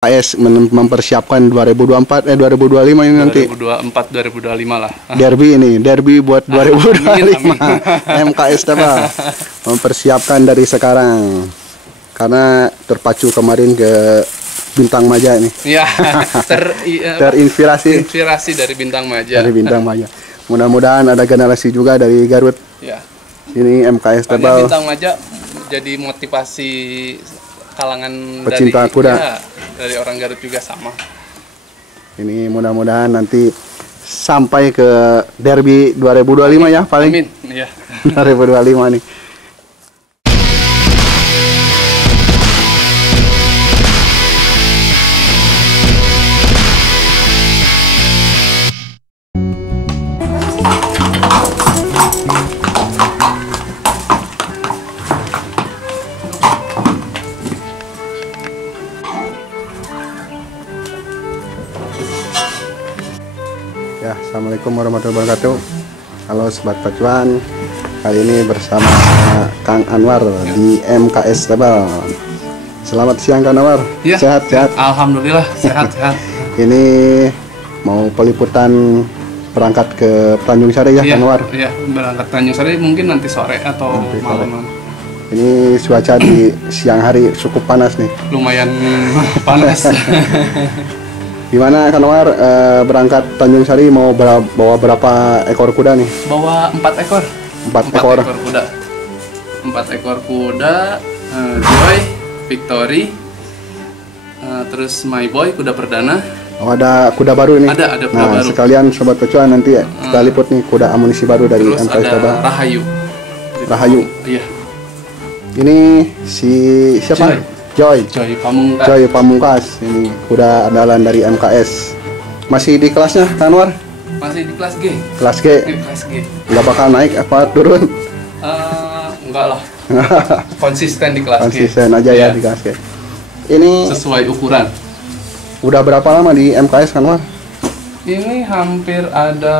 AS mempersiapkan 2025 ini nanti. 2024 2025 lah. Derby buat 2025. Amin. MKS Tebal mempersiapkan dari sekarang. Karena terpacu kemarin ke Bintang Maja ini. Iya, terinspirasi dari Bintang Maja. Dari Bintang Maja. Mudah-mudahan ada generasi juga dari Garut. Ya. Ini MKS Tebal. Bintang Maja jadi motivasi kalangan pecinta kuda. Ya, dari orang Garut juga sama. Ini mudah-mudahan nanti sampai ke Derby 2025 ya paling. Amin. Ya. 2025 nih. Ya, assalamualaikum warahmatullahi wabarakatuh. Halo sobat pacuan, kali ini bersama Kang Anwar di MKS Tebal. Selamat siang Kang Anwar. Ya. Sehat. Alhamdulillah sehat. Ini mau peliputan berangkat ke Tanjung Sari ya, Kang Anwar? Iya, berangkat Tanjung Sari mungkin nanti sore atau malam. Ini cuaca di siang hari cukup panas nih. Lumayan panas. Gimana Kang Anwar berangkat Tanjung Sari mau bawa berapa ekor kuda nih? Bawa 4 ekor. 4 ekor kuda. 4 ekor kuda, Joy, Victory, terus My Boy kuda perdana. Oh, ada kuda baru ini. Ada kuda baru. Sekalian sobat pacuan nanti kita liput nih kuda amunisi baru dari terus MKS Tebal. Rahayu. Iya. Ini si siapa? Joy Pamungkas. Ini kuda andalan dari MKS. Masih di kelasnya Kang Anwar? Masih di kelas G. Kelas G. Nggak bakal naik apa turun? Enggak lah. Konsisten di kelas G. Konsisten aja ya di kelas G. Ini sesuai ukuran. Udah berapa lama di MKS Kang Anwar? Ini hampir ada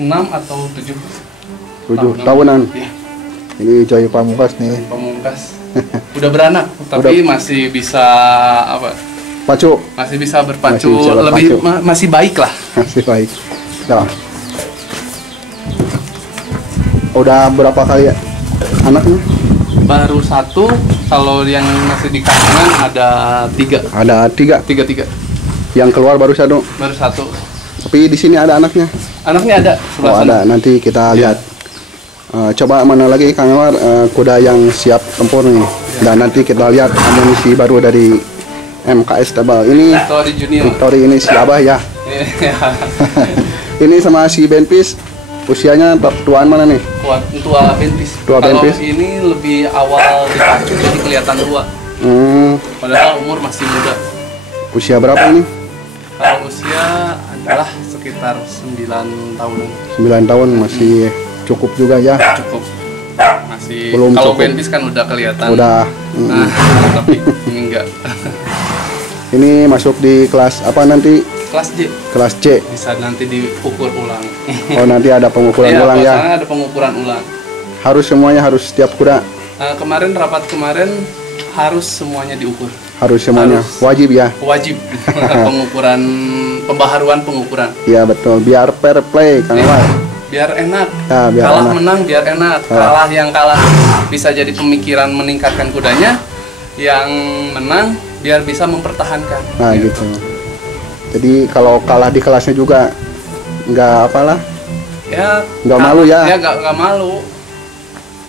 6 atau 7 tahunan. Ya. Ini Joy Pamungkas nih. Udah beranak, tapi masih bisa pacu. Masih bisa berpacu, masih baik lah. Masih baik. Nah. Udah berapa kali anaknya? Baru 1, kalau yang masih di kandungan ada 3. Ada 3. 3. Yang keluar baru 1. Baru 1. Tapi di sini ada anaknya. Anaknya ada. Ada. Nanti kita lihat. Coba mana lagi Kang Anwar kuda yang siap tempur nih. Dan nanti kita lihat amunisi baru dari MKS Tebal. Ini Victory ini si Abah ya. Ini sama si Benpis. Usianya tuaan mana nih? Tua Benpis. Kalau ini lebih awal dipacu jadi kelihatan tua. Padahal umur masih muda. Usia berapa ini? Kalau usia adalah sekitar 9 tahunan. 9 tahun masih cukup juga ya. Cukup. Masih. Belum kalau cukup. Benpis kan udah kelihatan. Udah. Nah, tapi ini enggak. Ini masuk di kelas apa nanti? Kelas J. Kelas C. Bisa nanti diukur ulang. Oh, nanti ada pengukuran ulang ya. Iya, ada pengukuran ulang. Harus semuanya harus setiap kuda. Rapat kemarin harus semuanya diukur. Semuanya wajib ya. Wajib. Pengukuran, pembaharuan pengukuran. Iya betul, biar fair play Kang Anwar. Biar enak. Biar kalah enak. Menang biar enak. Yang kalah bisa jadi pemikiran meningkatkan kudanya. Yang menang biar bisa mempertahankan. Nah gitu. Jadi kalau kalah di kelasnya juga nggak apalah. Ya. Nggak malu ya. Ya nggak malu.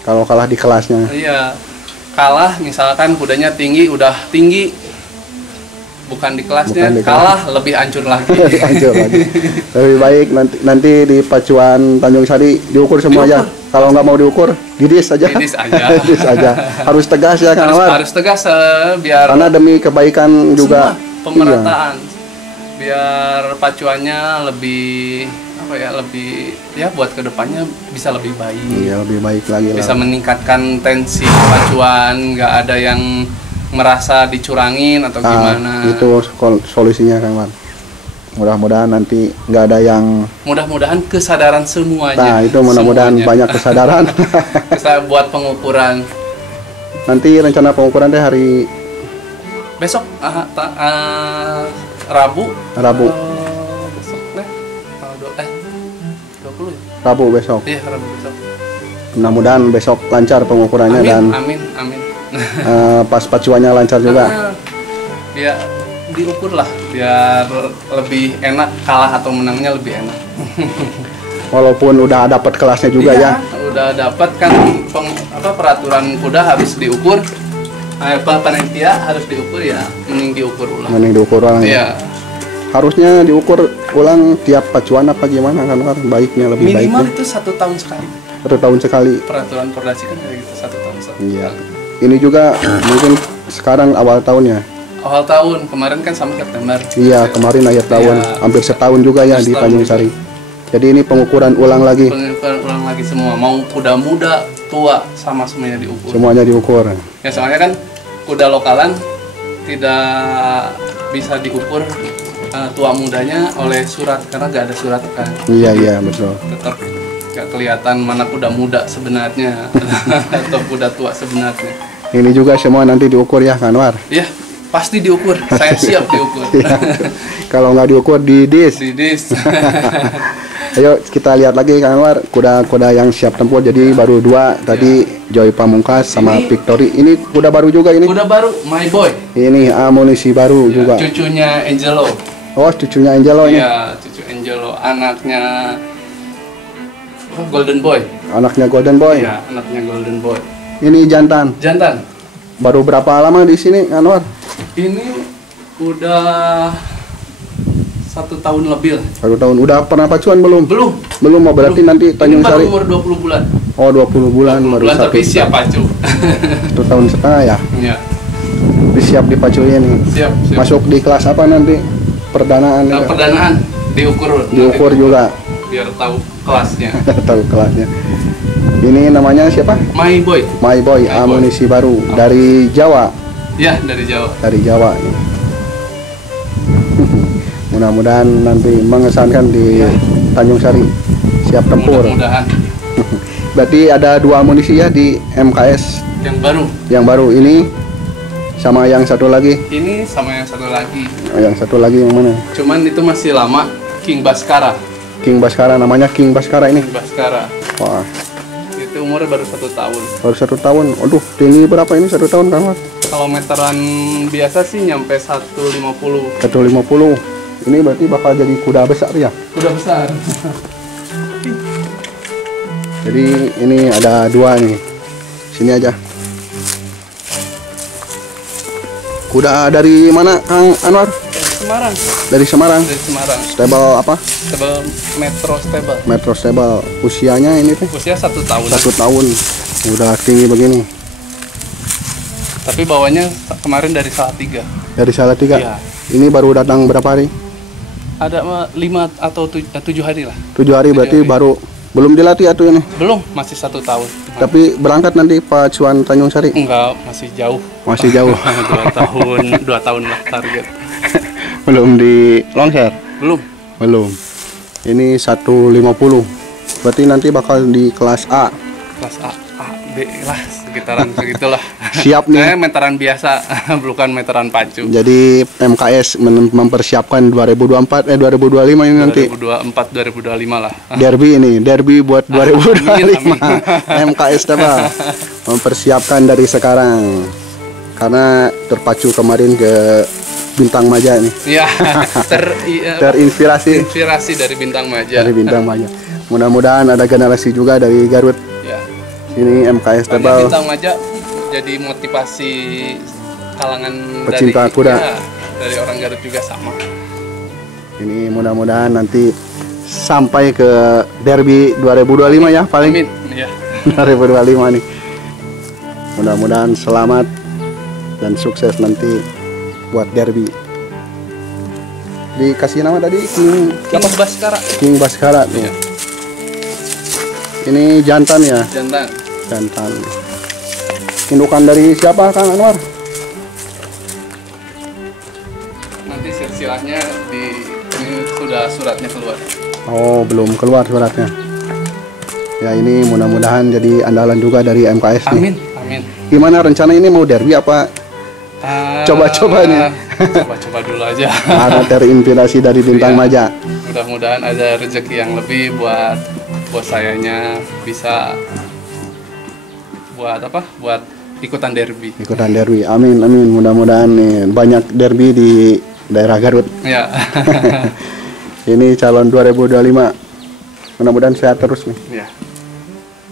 Kalau kalah di kelasnya. Iya. Kalah misalkan kudanya tinggi, udah tinggi. Bukan di kelasnya, kalah lebih hancur lagi. Lebih baik nanti di pacuan Tanjung Sari diukur semua aja. Kalau nggak mau diukur, didis aja. Didis aja. Harus tegas ya Kang Anwar. Harus tegas biar. Karena demi kebaikan juga. Pemerataan. Iya. Biar pacuannya lebih lebih buat kedepannya bisa lebih baik. Iya, lebih baik lagi. Bisa meningkatkan tensi pacuan, nggak ada yang merasa dicurangin atau gimana. Itu solusinya Kang Anwar. Mudah-mudahan nanti nggak ada yang. Mudah-mudahan kesadaran semuanya. Nah itu mudah-mudahan banyak kesadaran. Bisa buat pengukuran. Nanti rencana pengukuran hari Besok Rabu. Besok 20 ya? Rabu besok. Iya, Rabu besok. Mudah-mudahan besok lancar pengukurannya. Amin, dan amin. pas pacuannya lancar juga. Ya diukur lah biar lebih enak, kalah atau menangnya lebih enak. Walaupun udah dapat kelasnya juga ya. Udah dapat kan peraturan kuda harus diukur. Panitia harus diukur ya, mending diukur ulang. Mending diukur ulang. Iya. Harusnya diukur ulang tiap pacuan apa gimana kan, baiknya lebih baik. Minimal itu 1 tahun sekali. 1 tahun sekali. Peraturan Pordasi kan kayak gitu 1 tahun sekali. Iya. Ini juga mungkin sekarang awal tahunnya. Awal tahun kemarin kan sama September. Iya, kemarin akhir tahun. Iya. Hampir setahun juga ya di Tanjung Sari. Jadi ini pengukuran ulang lagi. Pengukuran ulang lagi semua. Mau kuda muda, tua, sama semuanya diukur. Semuanya diukur. Ya soalnya kan kuda lokalan tidak bisa diukur tua mudanya oleh surat karena nggak ada surat kan. Iya betul. Tetap nggak kelihatan mana kuda muda sebenarnya atau kuda tua sebenarnya. Ini juga semua nanti diukur ya, Kanwar? Iya, pasti diukur. Saya siap diukur. Ya. Kalau nggak diukur didis. Ayo kita lihat lagi, Kanwar, kuda-kuda yang siap tempur. Jadi baru 2 tadi, Joy Pamungkas sama Victory. Ini kuda baru juga ini. Kuda baru, My Boy. Ini amunisi baru Ya, juga. cucunya Angelo. Oh, cucunya Angelo ini. Iya, cucu Angelo, anaknya Golden Boy. Anaknya Golden Boy. Iya, anaknya Golden Boy. Ini jantan. Jantan. Baru berapa lama di sini, Anwar? Ini udah 1 tahun lebih lah. 1 tahun. Udah pernah pacuan belum? Belum. Belum, mau berarti nanti Tanjung Ini baru Sari. umur 20 bulan. Oh, 20 bulan baru 1 tapi siap pacu. 1 tahun setengah ya. Iya. Tapi siap dipacuin nih. Siap. Masuk di kelas apa nanti? Perdanaan. Nah, ya? perdanaan diukur. Diukur nanti, juga. biar tahu kelasnya. Tahu kelasnya. Ini namanya siapa? My Boy. My Boy, amunisi baru dari Jawa. Ya, dari Jawa. Dari Jawa. Mudah-mudahan nanti mengesankan di Tanjung Sari. Siap tempur. Mudah-mudahan. Berarti ada 2 amunisi ya di MKS. Yang baru. Yang baru ini sama yang satu lagi. Ini sama yang satu lagi. Yang satu lagi yang mana? Cuman itu masih lama. King Baskara. King Baskara, namanya King Baskara ini. King Baskara. Wah, Itu umurnya baru 1 tahun. baru 1 tahun. Aduh, tinggi berapa ini 1 tahun, Kang Mas? Kalau meteran biasa sih nyampe 150. 150. Ini berarti bakal jadi kuda besar ya? Udah besar. Jadi ini ada 2 nih. Sini aja. Kuda dari mana, Kang Anwar? Semarang. Dari Semarang. Dari Semarang. Stable apa? Stable Metro Stable. Metro Stable. Usianya ini teh Usia 1 tahun. 1 tahun. Udah tinggi begini. Tapi bawanya kemarin dari Salatiga. Dari Salatiga. Iya. Ini baru datang berapa hari? Ada 5 atau 7 hari lah. 7 hari berarti hari. baru belum dilatih atuh ini. Belum, masih 1 tahun. Tapi berangkat nanti pacuan Tanjung Sari. Enggak, masih jauh. Masih jauh. 2 tahun lah target. Belum di longser. Belum. Belum. Ini 150. Berarti nanti bakal di kelas A. Kelas A, B lah, sekitaran segitulah. Siap nih. Saya meteran biasa, bukan meteran pacu. Jadi MKS mempersiapkan 2024 2025 ini nanti. 2024 2025 lah. Derby ini, derby buat 2025. Amin. MKS apa? Mempersiapkan dari sekarang. Karena terpacu kemarin ke Bintang Maja nih. Iya, Terinspirasi dari Bintang Maja. dari Bintang Maja. Mudah-mudahan ada generasi juga dari Garut. Ya. Ini MKS Soalnya Tebal. Bintang Maja jadi motivasi kalangan Pecinta kuda. Ya, dari orang Garut juga sama. Ini mudah-mudahan nanti sampai ke derby 2025 ya paling. Amin. Ya. 2025 nih. Mudah-mudahan selamat dan sukses nanti buat derby. Dikasih nama tadi King Baskara. King Baskara tuh. Iya. Ini jantan ya? Jantan. Jantan. Indukan dari siapa, Kang Anwar? Nanti silsilahnya ini sudah suratnya keluar. Oh, belum keluar suratnya. Ya, ini mudah-mudahan jadi andalan juga dari MKS nih. Amin. Amin. Gimana rencana ini mau derby apa coba-coba nih. Coba-coba dulu aja. Ada terinspirasi dari Bintang Maja. Mudah-mudahan ada rezeki yang lebih buat bos sayanya, bisa buat apa? Buat ikutan derby. Ikutan derby. Amin amin. Mudah-mudahan nih banyak derby di daerah Garut. Ya. Ini calon 2025. Mudah-mudahan sehat terus nih. Ya.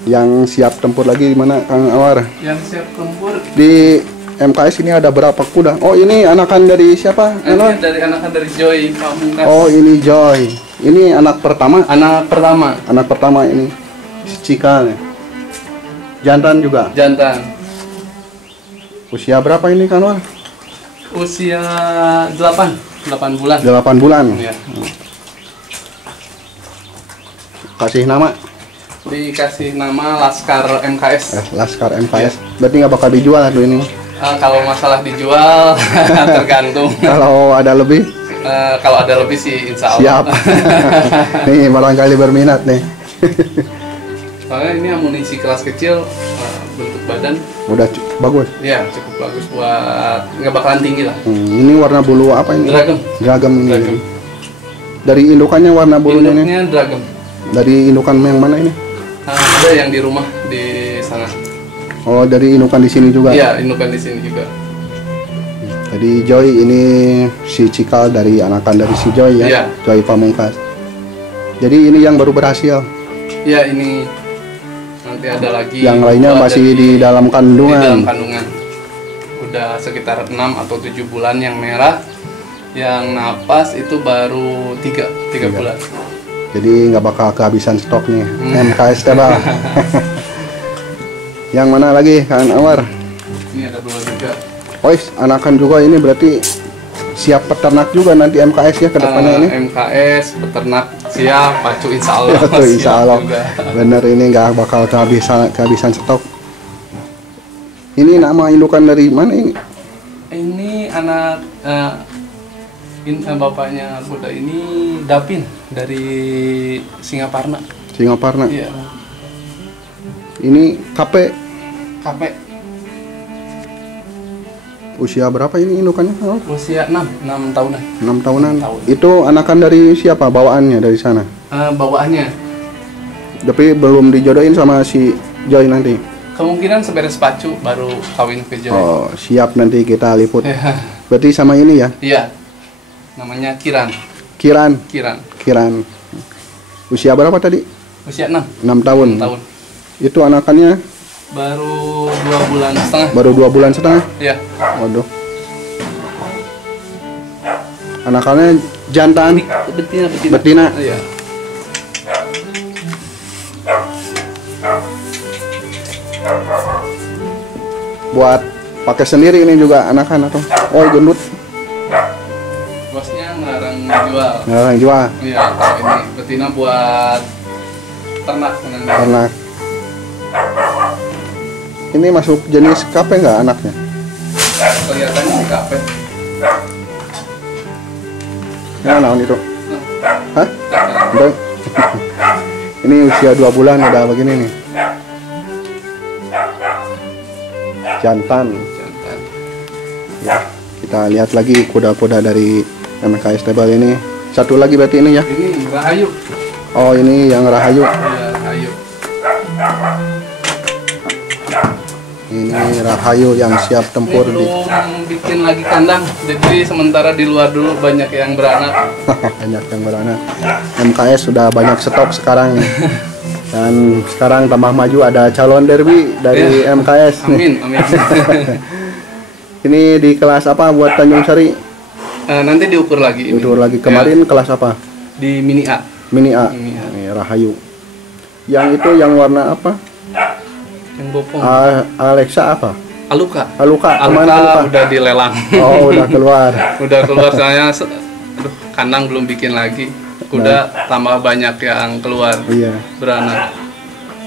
Yang siap tempur lagi di mana Kang Anwar? Yang siap tempur di MKS ini ada berapa kuda? Oh ini anakan dari siapa? Ini dari anakan dari Joy Pamungkas. Oh ini Joy. Ini anak pertama? Anak pertama. Anak pertama ini. Cikal nih. Jantan juga? Jantan. Usia berapa ini Kang Anwar? Usia 8 bulan. 8 bulan. Ya. Kasih nama? Dikasih nama Laskar MKS. Laskar MKS. Berarti nggak bakal dijual tuh ini? Kalau masalah dijual tergantung. Kalau ada lebih? Kalau ada lebih sih insya Allah. Siap. Nih barangkali berminat nih. Soalnya ini amunisi kelas kecil, bentuk badan udah bagus. Ya cukup bagus buat nggak bakalan tinggi lah. Ini warna bulu apa ini? Dragem. Dragem ini. Dragem. Dari indukannya warna bulunya ini? Induknya dragem. Dari indukan yang mana ini? Ada yang di rumah di sana. Oh, dari indukan di sini juga? Iya, indukan di sini juga. Jadi Joy ini si Cikal dari anakan dari si Joy ya? Iya. Joy Pamungkas. Jadi ini yang baru berhasil? Iya, ini nanti ada lagi. Yang lainnya masih di dalam kandungan? Di dalam kandungan. Udah sekitar 6 atau 7 bulan yang merah. Yang napas itu baru 3 bulan. Jadi nggak bakal kehabisan stok nih MKS Tebal. Yang mana lagi Kang Anwar? Ini ada 2 juga. Oh, anakan juga ini berarti siap peternak juga nanti MKS ya ke depannya ini? MKS, peternak siap, pacu insya Allah. Ya, tuh, insya Allah. Juga. Bener ini nggak bakal kehabisan stok. Ini nama indukan dari mana ini? Ini anak bapaknya kuda ini Dapin dari Singaparna. Singaparna. Iya. Ini KP. Usia berapa ini indukannya? Usia 6 tahunan. 6 tahunan. Itu anakan dari siapa? Bawaannya dari sana? Bawaannya. Tapi belum dijodohin sama si Joy nanti. Kemungkinan seberes pacu baru kawin ke Joy. Oh, siap nanti kita liput. Ya. Berarti sama ini ya? Iya. Namanya Kiran. Kiran. Usia berapa tadi? Usia 6 tahun. Itu anakannya? Baru 2 bulan setengah. Baru 2 bulan setengah? Iya. Waduh. Anakannya jantan? Betina. Iya. Buat pakai sendiri ini juga anakan atau? Oh, gendut. Bosnya ngarang jual. Iya, kalau ini betina buat ternak. Ini masuk jenis KP nggak anaknya? Kelihatannya sih KP. Ya, naon itu? Hah? Udah. Ini usia 2 bulan udah begini nih. Jantan. Ya, kita lihat lagi kuda-kuda dari MKS Tebal ini. Satu lagi berarti ini ya? Ini Rahayu. Oh, ini yang Rahayu. Iya, Rahayu. Ini Rahayu yang siap tempur. Ini belum bikin lagi kandang, jadi sementara di luar dulu banyak yang beranak. Banyak yang beranak. MKS sudah banyak stok sekarang. Dan sekarang tambah maju ada calon derby dari MKS. Amin. Ini di kelas apa buat Tanjung Sari? Nanti diukur lagi. Diukur lagi. Kemarin kelas apa? Di Mini A. Mini A. Ini Rahayu. Yang itu yang warna apa? Yang bopong. Alexa apa? Aluka. Aluka udah dilelang. Oh, udah keluar. Udah keluar, soalnya kandang belum bikin lagi. Kuda tambah banyak yang keluar. Iya. Beranak.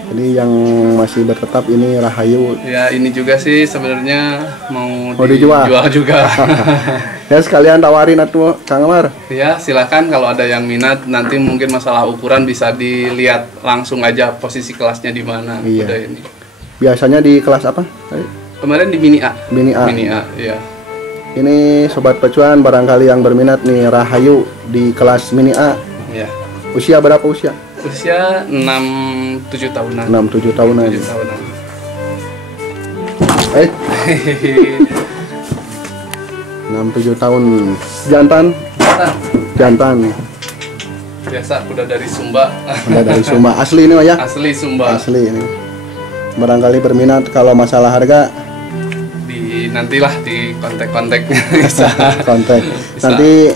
Jadi yang masih bertetap ini Rahayu. Ya, ini juga sih sebenarnya mau dijual juga. Ya, sekalian tawarin atuh Kang Anwar. Ya, silakan kalau ada yang minat. Nanti mungkin masalah ukuran bisa dilihat langsung aja posisi kelasnya di mana. Iya. Kuda ini. Biasanya di kelas apa? Kemarin di Mini A. Mini A. Mini A, ya. Ini sobat pacuan barangkali yang berminat nih Rahayu di kelas mini A. Iya. Usia berapa usia? Usia 6-7 tahunan. 6-7 tahunan. 7 tahunan. 6-7 tahun. Jantan? Jantan. Biasa kuda dari Sumba. Kuda dari Sumba. Asli ini Pak ya? Asli Sumba. Asli ini. Barangkali berminat kalau masalah harga nantilah di kontak-kontak bisa. Kontak. Bisa. Nanti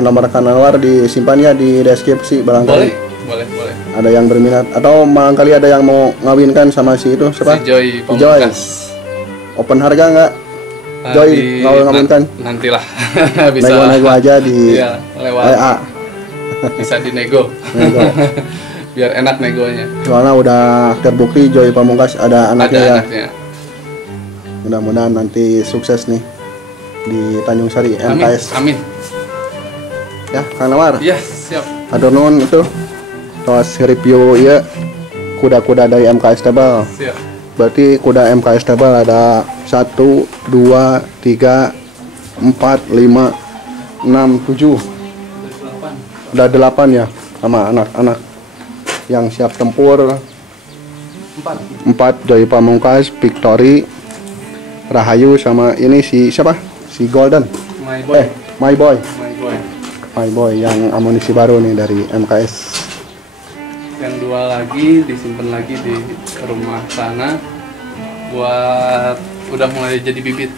nomor Kang Anwar disimpan ya di deskripsi barangkali. Boleh. Ada yang berminat atau barangkali ada yang mau ngawinkan sama si itu siapa? Si Joy Pamungkas. Open harga nggak? Joy ngawinkan? Nantilah. Bisa. Nego-nego aja di lewat WA. Bisa dinego. Biar enak negonya. Soalnya udah terbukti Joy Pamungkas ada anaknya ya. Anaknya. Mudah-mudahan nanti sukses nih di Tanjung Sari MKS. Amin. Ya, Kang Anwar. Iya, siap. Adonon itu tos review ya kuda-kuda dari MKS Stable. Siap. Berarti kuda MKS Stable ada 1, 2, 3, 4, 5, 6, 7. Udah 8 ya sama anak-anak yang siap tempur. 4 Joy Pamungkas, Victory, Rahayu sama ini si siapa? Si Golden. My Boy yang amunisi baru nih dari MKS. Yang 2 lagi disimpan lagi di rumah sana buat udah mulai jadi bibit.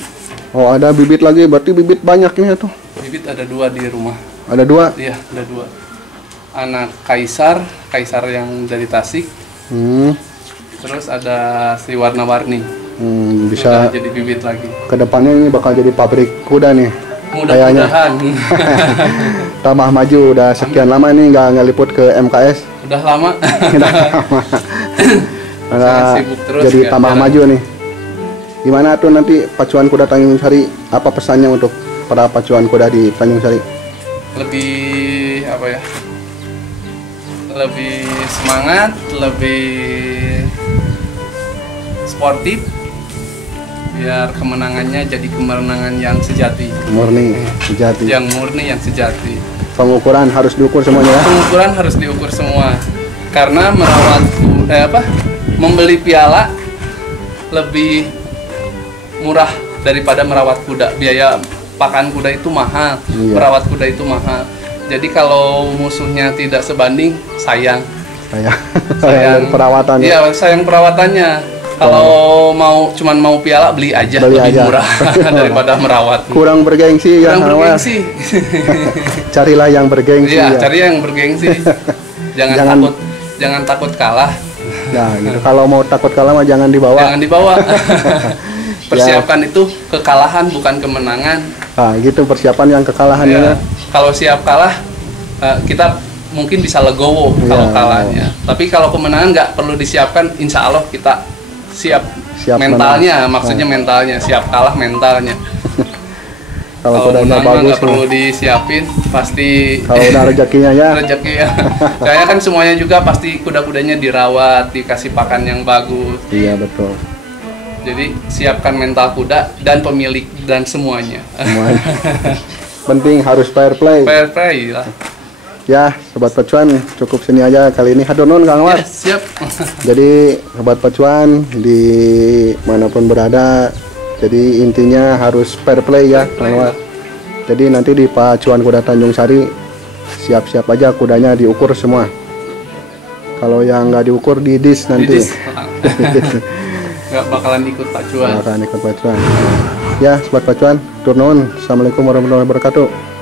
Oh, ada bibit lagi, berarti bibit banyak ini tuh. Bibit ada 2 di rumah. Ada 2? Iya, ada 2. Anak Kaisar yang dari Tasik. Terus ada si warna-warni. Bisa jadi bibit lagi. Kedepannya ini bakal jadi pabrik kuda nih. Mudah-mudahan. Tambah maju udah sekian lama nih nggak ngeliput ke MKS. Udah lama. Sibuk terus, jadi tambah maju nih. Gimana tuh nanti pacuan kuda Tanjung Sari? Apa pesannya untuk para pacuan kuda di Tanjung Sari? Lebih apa ya? Lebih semangat, lebih sportif. Biar kemenangannya jadi kemenangan yang sejati. Murni, sejati. Yang murni, yang sejati. Pengukuran harus diukur semuanya ya? Pengukuran harus diukur semua. Karena membeli piala lebih murah daripada merawat kuda. Biaya pakan kuda itu mahal, merawat kuda itu mahal. Jadi kalau musuhnya tidak sebanding, sayang perawatan. Iya, sayang perawatannya. Kalau cuman mau piala beli aja lebih murah daripada merawat. Kurang bergengsi ya. Kurang bergengsi. Carilah yang bergengsi. Iya, cari yang bergengsi. Jangan takut kalah. Nah, gitu. Kalau mau takut kalah mah jangan dibawa. Jangan dibawa. Persiapkan itu kekalahan bukan kemenangan. Nah, gitu persiapan yang kekalahan ya. Kalau siap kalah kita mungkin bisa legowo kalau kalahnya. Tapi kalau kemenangan nggak perlu disiapkan, insya Allah kita siap mentalnya, maksudnya mentalnya, siap kalah mentalnya. Kalau udah bagus nggak perlu disiapin, pasti kalau udah rezekinya ya. Rezekinya. Kayaknya kan semuanya juga pasti kuda-kudanya dirawat, dikasih pakan yang bagus. Iya betul. Jadi siapkan mental kuda dan pemilik dan semuanya. Penting harus fair play. Fair play lah. Ya, sobat pacuan cukup sini aja kali ini. Hadonon Kang Anwar. Siap. Jadi sobat pacuan di manapun berada, jadi intinya harus fair play ya Kang Anwar. Jadi nanti di pacuan kuda Tanjung Sari siap-siap aja kudanya diukur semua. Kalau yang nggak diukur didis nanti. Nggak bakalan ikut pacuan. Ya, sobat pacuan. Tur nuhun. Assalamualaikum warahmatullahi wabarakatuh.